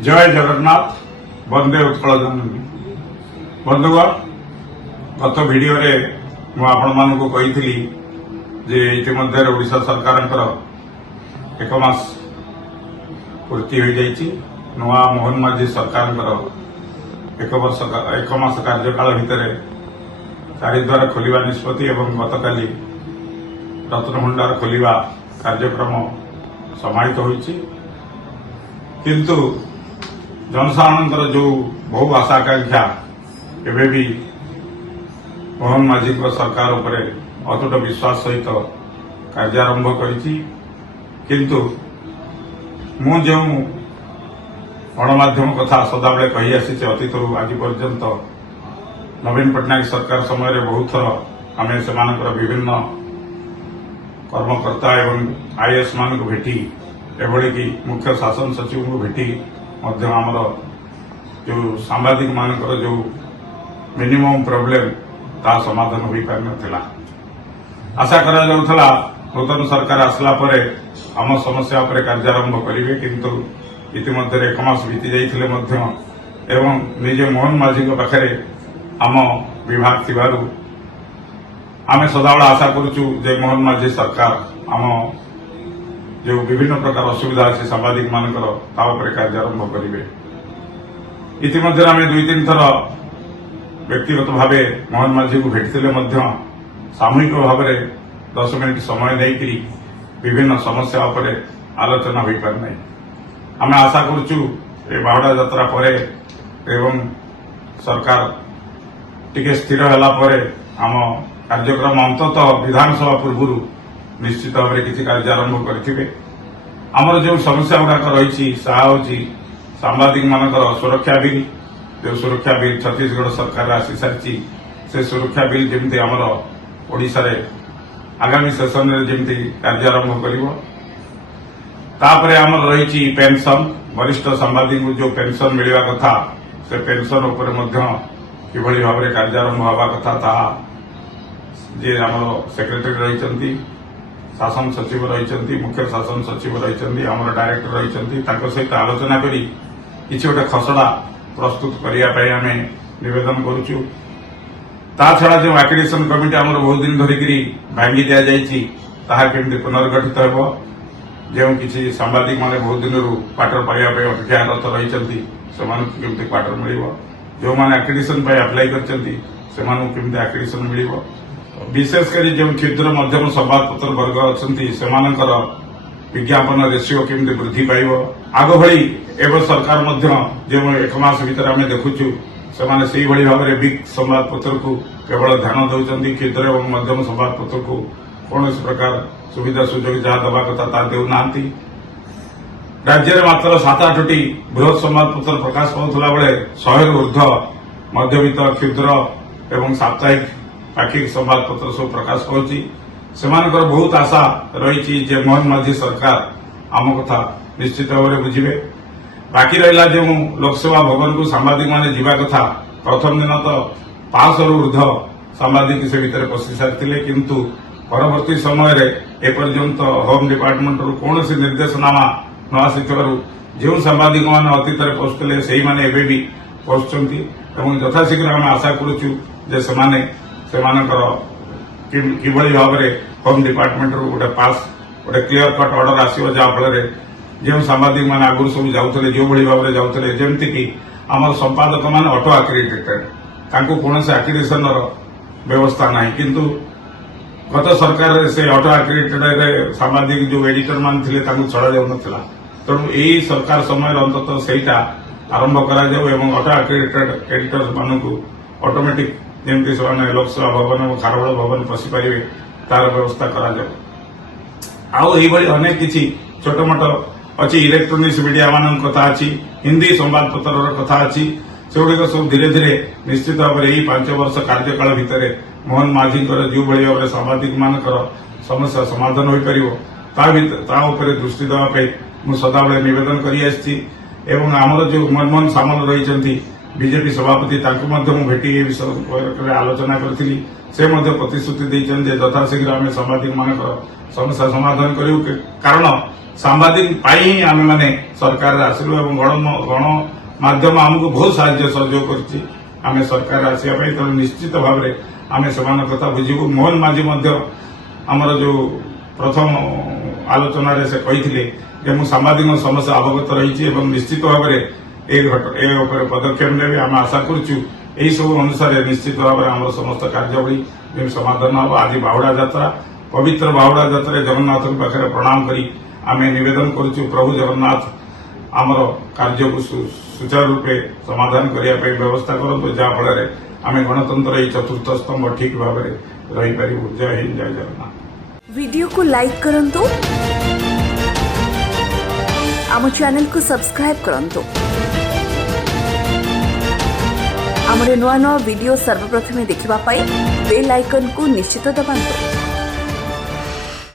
जय जगन्नाथ वंदे उत्कल जननी बंधुगण गत भिडियो रे मु कही जे इतिमध्य ओडिशा सरकार एक मास पूर्ति हो जाइए नुआ मोहन माझी सरकार एक मास कार्यकाल भितर चारिद्वार खोलिबा निष्पत्ति एवं गतकाली रत्नभंडार खोलिबा कार्यक्रम समाहित होइछि किंतु जनसाधारण जो बहु आशा आकांक्षा एवं भी मोहन माझी सरकार उपर अतुट विश्वास सहित कार्यारंभ करिछि किंतु मु जो गणमाध्यम कथा सदाबले कही आसी अतीत आज पर्यंत नवीन पट्टनायक सरकार समय बहुत थर आम से विभिन्न कर्मकर्ता एवं आईएएस मान भेटी एभली कि मुख्य शासन सचिव को भेटी आमर जो सांबादिक मानकर जो मिनिमम प्रोब्लेम ता समाधान हो पार नाला आशा करा जाउथला नूतन सरकार आसला परे आम समस्या पर कार्यारंभ करेंगे किंतु इतिमध्य एक मास बीती जाइथिले मध्य एवं निजे मोहन माझी पाखे आम विभाग थिबारु आमे सदाबेला आशा करुचु जे मोहन माझी सरकार आम जो विभिन्न प्रकार असुविधा अच्छे सांबादिक मानकर कार्यारंभ करेंगे इतिमध्य आम दुई तीन थर व्यक्तिगत भाव मोहन माझी को भेटते सामूहिक भाव में 10 मिनिट समय नहीं विभिन्न समस्या उपर आलोचना हो पार नहीं आम आशा करुचु बाहुड़ा यात्रा पर एवं सरकार टिके स्थिर होला परे आम कार्यक्रम अंततः विधानसभा पूर्व निश्चित भाव में किसी कार्यारंभ करेंगे आमर जो समस्या गुड़ाक रही सांबादिक मानकर सुरक्षा बिल जो सुरक्षा बिल छत्तीसगढ़ सरकार आसी सारी से सुरक्षा बिल जमी आमर ओडिशा रे आगामी सेशन रे जमी कार्यारंभ कर आमर रही पेंशन वरिष्ठ सांबादिक जो पेंशन मिलवा कथा से पेंशन उपर किभली भाव में कार्यारंभ हवा कथा जे आमर सेक्रेटरी रही शासन सचिव रही मुख्य शासन सचिव रही आमर डायरेक्टर रही सहित आलोचना करी किसी गोटे खसड़ा प्रस्तुत करने आम निवेदन करुचु छड़ा जो एक्रेडिशन कमिटी आमर बहुत दिन धरिकी भांगी दि जाइए केमती पुनर्गठित हो जो किसी सांबादिक माने बहुत दिन क्वार्टर पाइबा अपेक्षारत रही से क्वार्टर मिल जो मैंने एक्रेडिशन अप्लाई करमती एक्रेडिशन मिल विशेषकर जो क्षुद्र मध्यम संवादपत्र वर्ग अच्छा विज्ञापन रेशियो केमती वृद्धि पाइब आग भली एवं सरकार जो एक मास भीतर आम देखुचु से भाव में बिग संवादपत्र को केवल ध्यान दौरान क्षुद्र एवं मध्यम संवादपत्र को कौन प्रकार सुविधा सुजोग जहाँ दवा कथा देना राज्य में मात्र 7-8टी बृहत संवादपत्र प्रकाश पाला बेले 100 ऊर्ध्व मध्यवित्त क्षुद्र एवं साप्ताहिक पाक्षिक संवादपत्र सब प्रकाश पाँच से बहुत आशा रही मोहन माझी सरकार आम कथा निश्चित भाव में बुझे बाकी रहा जो लोकसेवा भवन को सांबादिक माने जीवा कथा प्रथम दिन तो 500 ऊर्ध्व सांबादिक से भितर पशि सारी किंतु परवर्ती समय एपर्यंत होम डिपार्टमेंट रू कौन निर्देशनामा न आसी जो सांबादिक मैंने अतीत पहुंचते से भी पहुंचती यथाशीघ्र आम आशा करुचु किभली भाव में होम डिपार्टमेंट रू गोटे पास गोटे क्लीयर कट ऑर्डर आसो जहाँफल जो सांबादिक मैंने आगुरी सब जाऊे जो भाव में जाऊे जमती कि आम संपादक मैंने ऑटो एक्रेडिटेड कौन से एक्रेडिशन व्यवस्था ना किंतु गत सरकार से ऑटो एक्रेडिटेड सांबादिक जो एडिटर मान थे छड़ा जाऊ ना तेणु यही सरकार समय अंततः सहीटा आरंभ कर ऑटो एक्रेडिटेड एडिटर मान ऑटोमेटिक जमी से लोकसेवा भवन और खारबेल भवन पशि पारे तार व्यवस्था अनेक किसी छोट मोट अच्छी इलेक्ट्रोनिक्स मीडिया मान कथा अच्छी हिंदी संवादपत्र कथा अच्छी से गुड़िक सब धीरे धीरे निश्चित भाव में यही 5 वर्ष कार्यकाल भितर मोहन माझी जो भाई भाव में सांबादिक मानकर समस्या समाधान हो पार दृष्टि देवाई मुझे सदाबले नवेदन कर आमर जो मनमोहन सामल रही बीजेपी सभापति भेटी ए विषय आलोचना करी से मध्य प्रतिश्रुति देइछन जे यथाशीघ्र आम सांबादिक मान समस्या समाधान करू कारण सांबादिक पाई ही आम मैंने सरकार आसलु और गणमाध्यम आमको बहुत साहाय्य सहयोग करछि आम सरकार आसिया तो निश्चित भाव में आम से कथा बुझू मोहन माझी आमर जो प्रथम आलोचन से कही मु सांबादिक समस्या अवगत रही निश्चित भाव में पदक्षेप ने आम आशा करुचु यही सब अनुसार निश्चित भाव में आम समस्त कार्यावली समाधान हम आज बाहुड़ा यात्रा पवित्र बाहुड़ा यात्रा जगन्नाथ पाखे प्रणाम करी आम नवेदन करुचु प्रभु जगन्नाथ आमर कार्य को सुचारू रूपे समाधान करने व्यवस्था करूँ जहाँफल आम गणतंत्र चतुर्थ स्तंभ ठीक भाव में रही पारू। जय हिंद जय जगन्नाथ। वीडियो को लाइक करंतु, आम चैनल को सब्सक्राइब करंतु, आमरे नुआ नुआ वीडियो सर्वप्रथमे देखिबा पाई बेल आइकन को निश्चित दबाନ୍ତୁ।